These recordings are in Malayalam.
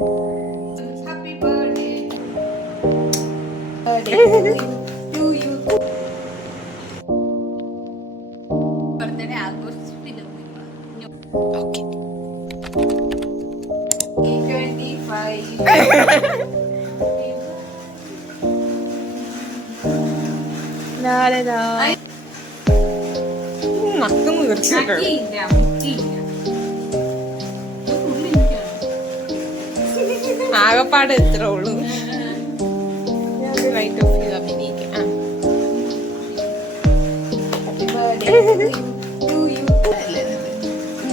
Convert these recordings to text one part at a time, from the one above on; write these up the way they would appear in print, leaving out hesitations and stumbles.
Happy birthday to you. Birthday ആഘോഷിച്ചിട്ടില്ല. ഓക്കെ 25. നക്കുന്നു തീർച്ചയായിട്ടും ആകപ്പാട് എത്ര ഉള്ളൂ. ലൈറ്റ് ഓഫ് ചെയ്ത് അഭിനയിക്കാം. Happy birthday to you.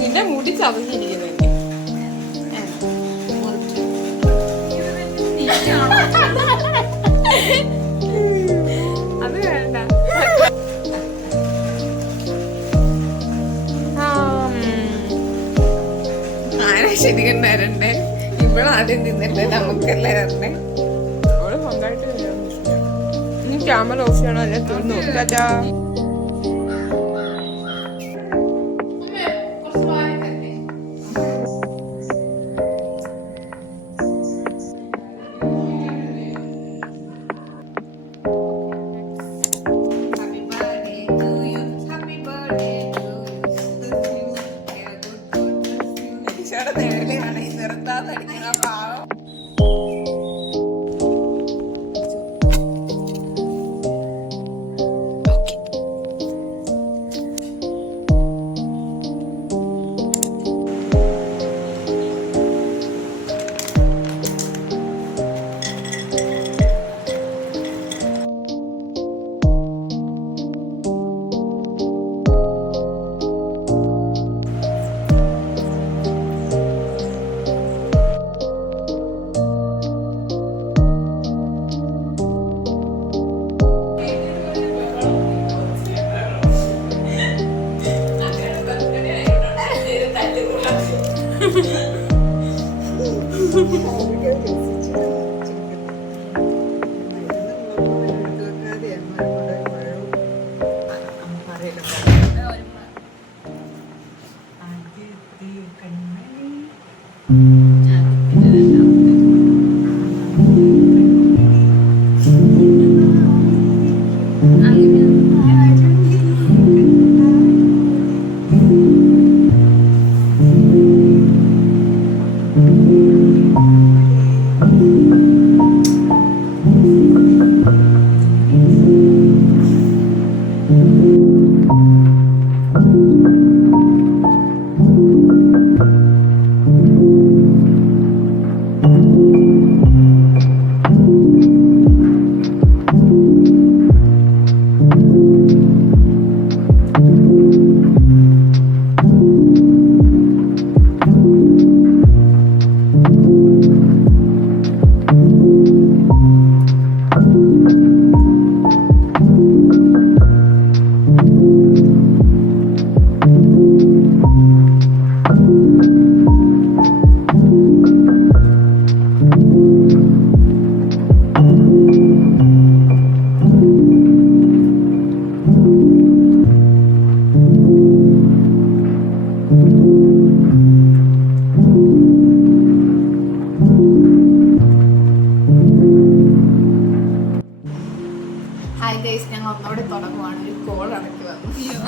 നിന്റെ മുടി ചതഞ്ഞിരിക്കുന്നു. അത് വേണ്ട. ആരെ ശരിക്കും തരണ്ടേ? ഇവളാദ്യം തിന്നിട്ട് നമുക്കല്ലേ തരണ്ടേ? അവള് സ്വന്തമായിട്ട് ഇനി ക്യാമറ ഓഫ് ചെയ്യണോ അല്ലെ തീർന്നു നോക്കാ.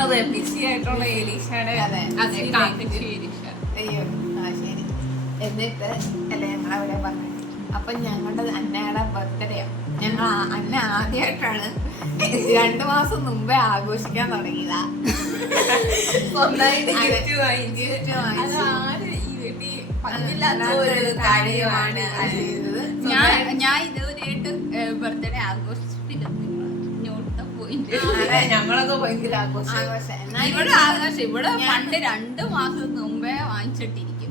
അതെ ബിസി ആയിട്ടുള്ള എലീഷയുടെ അയ്യോ ശരി. എന്നിട്ട് അല്ലെ ഞങ്ങളവിടെ പറഞ്ഞു. അപ്പൊ ഞങ്ങളുടെ അന്നയുടെ ബർത്ത്ഡേ ഞങ്ങൾ അന്ന ആദ്യമായിട്ടാണ് 2 മാസം മുമ്പേ ആഘോഷിക്കാൻ തുടങ്ങിയതാ. ഞാൻ ഇതുവരെയായിട്ട് ബർത്ത്ഡേ ആഘോഷിച്ചിട്ടില്ല. ഞങ്ങളൊക്കെ ഭയങ്കര ഇവിടെ ആഘോഷം ഇവിടെ പണ്ട് 2 മാസം മുമ്പേ വാങ്ങിച്ചിട്ടിരിക്കും.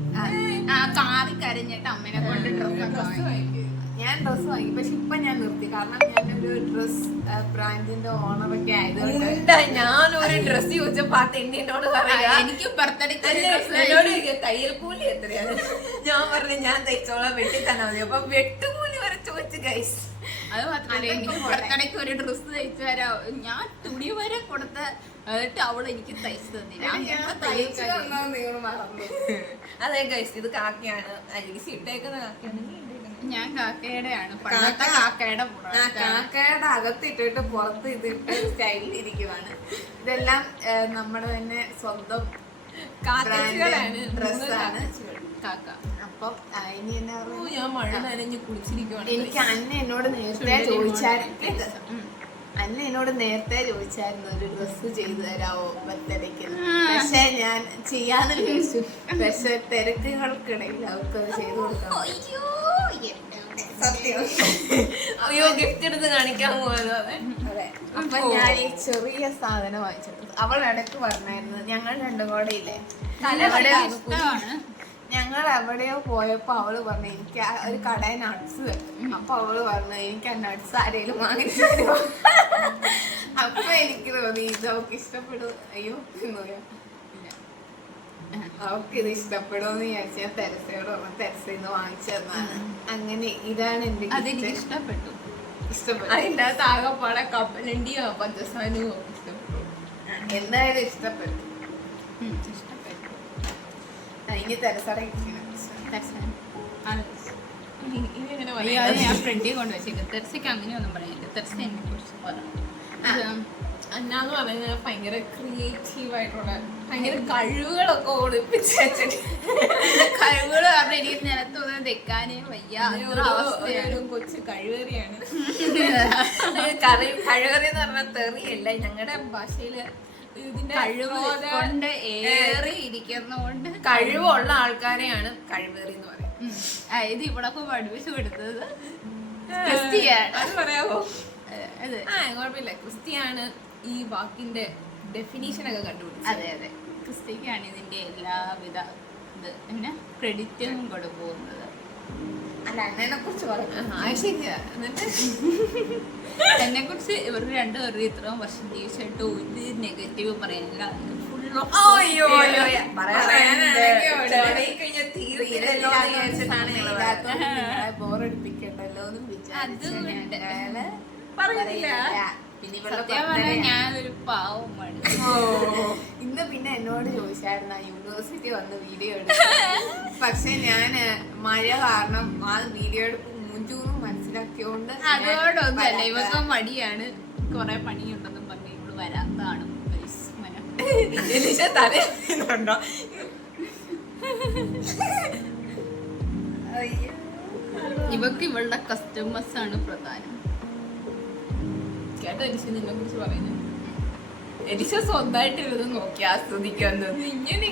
കാറി കരഞ്ഞിട്ട് അമ്മേനെ കൊണ്ട് ഡ്രസ്സ് വാങ്ങി. ഞാൻ ഡ്രസ്സ് വാങ്ങി. പക്ഷെ ഇപ്പൊ ഞാൻ നിർത്തി. കാരണം ഞാനൊരു ഡ്രസ് ബ്രാൻഡിന്റെ ഓണറൊക്കെ ആയതുകൊണ്ട് ഞാനൊരു ഡ്രസ് ചോദിച്ചപ്പോ എന്നോട് പറയാ എനിക്ക് ബർത്ത്ഡേ തയ്യൽ കൂലി എത്രയാണ്? ഞാൻ പറഞ്ഞു ഞാൻ തയ്ച്ചോളാം, വെട്ടി തന്നെ മതി. അപ്പൊ വെട്ടുകൂലി വരെ ചോദിച്ചു ഗൈസ്. അത് മാത്രമല്ല എനിക്ക് പുറത്തിടയ്ക്ക് ഒരു ഡ്രസ്സ് തയ്ച്ചു തരാം, ഞാൻ തുണി വരെ കൊടുത്ത എന്നിട്ട് അവൾ എനിക്ക് തയ്ച്ചു തന്നില്ല. അതെ ഗൈസ്, ഇത് കാക്കയാണ്. അലീസി ഇട്ടേക്കുന്ന കാക്കയാണ്. ഞാൻ കാക്കയുടെയാണ്, പണ്ടത്തെ കാക്കയുടെ കാക്കയുടെ അകത്തിട്ടിട്ട് പുറത്ത് ഇതിട്ട് സ്റ്റൈലിൽ ഇരിക്കുവാണ്. ഇതെല്ലാം നമ്മുടെ തന്നെ സ്വന്തം ഡ്രസ്സാണ് കാക്ക. അപ്പം ഇനി എന്നാ പറയുക, ഞാൻ മഴ നനഞ്ഞ് കുളിച്ചിരിക്കുവാണ്. എനിക്ക് അന്ന എന്നോട് നേരത്തെ ചോദിച്ചായിരുന്നു ഒരു ഡ്രസ്സ് ചെയ്തു തരാവോ ബർത്ത്ഡേക്ക്. പക്ഷെ ഞാൻ ചെയ്യാന്ന് ചോദിച്ചു. പക്ഷെ തിരക്കുകൾക്കിടയിൽ അവർക്കത് ചെയ്തു കൊടുക്കാം. സത്യം. അയ്യോ, ഗിഫ്റ്റ് എടുത്ത് കാണിക്കാൻ പോയത്. അതെ. അപ്പൊ ഞാൻ ഈ ചെറിയ സാധനം വാങ്ങിച്ചിട്ടുണ്ട്. അവൾ ഇടയ്ക്ക് പറഞ്ഞായിരുന്നു ഞങ്ങൾ രണ്ടും കൂടെ ഇല്ലേ, ഞങ്ങൾ എവിടെയോ പോയപ്പോ അവള് പറഞ്ഞു എനിക്ക് ഒരു കടയിൽ നട്ട്സ് തരും. അപ്പൊ അവള് പറഞ്ഞു എനിക്ക് ആ നട്ട്സ് ആരെങ്കിലും വാങ്ങിച്ചു തരുമോ. അപ്പൊ എനിക്ക് തോന്നി ഇത് അവൾക്ക് ഇഷ്ടപ്പെടും. അയ്യോ അവൾക്ക് ഇത് ഇഷ്ടപ്പെടുമെന്ന് വിചാരിച്ചു ഞാൻ തെരസയോട് പറഞ്ഞു. തെരസന്ന് വാങ്ങിച്ചു തന്നാണ്. അങ്ങനെ ഇതാണ് എന്റെ അതെനിക്ക് ഇഷ്ടപ്പെട്ടു. അതിൻ്റെ അകത്ത് ആകെപ്പാടെ കപ്പലണ്ടിയോ പഞ്ചസാരയോ ഇഷ്ടപ്പെട്ടു. എന്തായാലും ഇഷ്ടപ്പെട്ടു. ഇനി തെരസയുടെ ഞാൻ ഫ്രണ്ടിൽ കൊണ്ടുവച്ചേക്കും. തെർസയ്ക്ക് അങ്ങനെയൊന്നും പറയാനില്ല. തെർസ എന്നെ കുറിച്ച് പറഞ്ഞു. എന്നാന്ന് പറഞ്ഞാൽ ഭയങ്കര ക്രിയേറ്റീവ് ആയിട്ടുള്ള ഭയങ്കര കഴിവുകളൊക്കെ ഒളിപ്പിച്ച് കഴിവുകൾ കാരണം എനിക്ക് നിലത്തൊന്നും തെക്കാനേ വയ്യ. അവസ്ഥയാണ്. കൊച്ചു കഴിവേറിയാണ്. കഴിവേറി എന്ന് പറഞ്ഞാൽ തെറിയല്ല, ഞങ്ങളുടെ ഭാഷയില് ഇതിന്റെ കഴിവ് കൊണ്ട് ഏറി ഇരിക്കുന്നതുകൊണ്ട് കഴിവുള്ള ആൾക്കാരെയാണ് കഴിവേറി എന്ന് പറയുന്നത്. ഇത് ഇവിടൊക്കെ പഠിപ്പിച്ചു കൊടുത്തത് ക്രിസ്റ്റിയാണ്. അത് പറയാമോ? അതെ, കുഴപ്പമില്ല. ക്രിസ്റ്റിയാണ് ഈ വാക്കിന്റെ ഡെഫിനീഷൻ ഒക്കെ കണ്ടുപിടിച്ചത്. അതെ അതെ, ക്രിസ്റ്റിക്കാണ് ഇതിന്റെ എല്ലാവിധ ക്രെഡിറ്റും കൊടുക്കുന്നത്. അല്ല അണ്ണനെ കുറിച്ച് പറഞ്ഞു. ശരിയാ. എന്നിട്ട് എന്നെ കുറിച്ച് ഇവർ രണ്ടുപേരും ഇത്രയും വർഷം ജീവിച്ചിട്ട് ഒരു നെഗറ്റീവ് പറയാനില്ല. ബോറടിപ്പിക്കണ്ടല്ലോ എന്ന് അതുകൊണ്ട് പറഞ്ഞില്ല. സത്യം പറഞ്ഞാൽ ഞാനൊരു പാവമാണ്. ഇന്ന് പിന്നെ എന്നോട് ചോദിച്ചായിരുന്നു യൂണിവേഴ്സിറ്റി വന്ന് വീഡിയോ എടുക്കും. പക്ഷെ ഞാൻ മഴ കാരണം ആ വീഡിയോ എടുപ്പ് മൂഞ്ചൂന്നും മനസ്സിലാക്കിയോണ്ട് അതോടൊന്നല്ല, ഇവർക്ക് മടിയാണ്, കൊറേ പണിയുണ്ടെന്നും പറഞ്ഞ് ഇവള് വരാത്തതാണ്. തലയുണ്ടോ? ഇവക്ക് ഇവളുടെ കസ്റ്റമേഴ്സ് ആണ് പ്രധാനം. കേട്ടോ എലിശ നിന്നെ കുറിച്ച് പറയുന്നത്? എലിശ സ്വന്തമായിട്ട് ഇത് നോക്കി ആസ്വദിക്കുന്നത്. ഇങ്ങനെ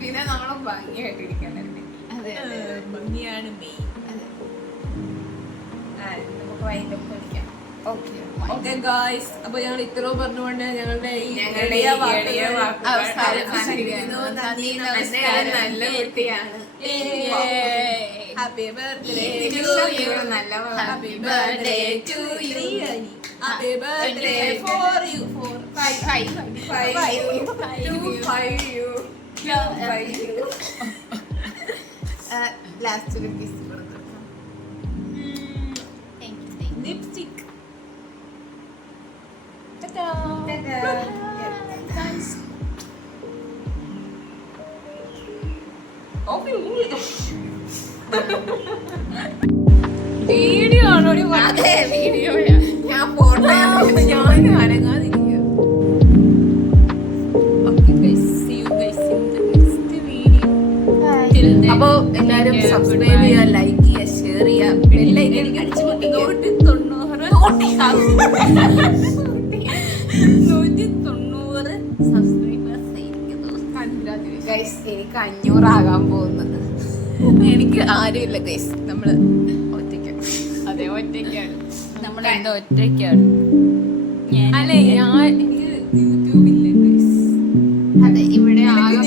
പിന്നെ നമ്മള് ഭംഗിയായിട്ടിരിക്കണ്ടേ. അതെ ഭംഗിയാണ് മെയിൻ. നമുക്ക് വൈകിട്ട് പഠിക്കാം. ഓക്കെ ഗായ്സ്, അപ്പൊ ഞങ്ങൾ ഇത്രയും പറഞ്ഞുകൊണ്ട് ഞങ്ങളുടെ നല്ല കുട്ടിയാണ്. ഹാപ്പി ബർത്ത്ഡേ നല്ല happy birthday to you. Happy birthday for you. Last ഒരു കിസ് കൊടുത്തു. ലിപ്സ്റ്റിക്. വീഡിയോ ആണോ? അതെ, വീഡിയോയാ. ഞാൻ ഫോട്ടോ ഞാനും അനങ്ങാതിരിക്കുക. Okay guys, see you guys in the next video. അപ്പൊ എല്ലാരും സബ്സ്ക്രൈബ് ചെയ്യുക, ലൈക്ക് ചെയ്യുക, ഷെയർ ചെയ്യുക, ബെല്ലൈക്കൺ അടിച്ചു പൊട്ടിക്കുക. 190 സബ്സ്ക്രൈബേഴ്സ് ആയിരിക്കുന്നു. ഗൈസ് എനിക്ക് 500 ആകാൻ പോകുന്നത്. എനിക്ക് ആരുമില്ല ഗൈസ്, നമ്മള് ഒറ്റയ്ക്ക്. അതെ, ഒറ്റയ്ക്കാണ് നമ്മൾ. എന്താ ഒറ്റയ്ക്കാണ്? അല്ലെ, ഞാൻ യൂട്യൂബില്ല ഗൈസ്. അതെ, ഇവിടെ ആകെ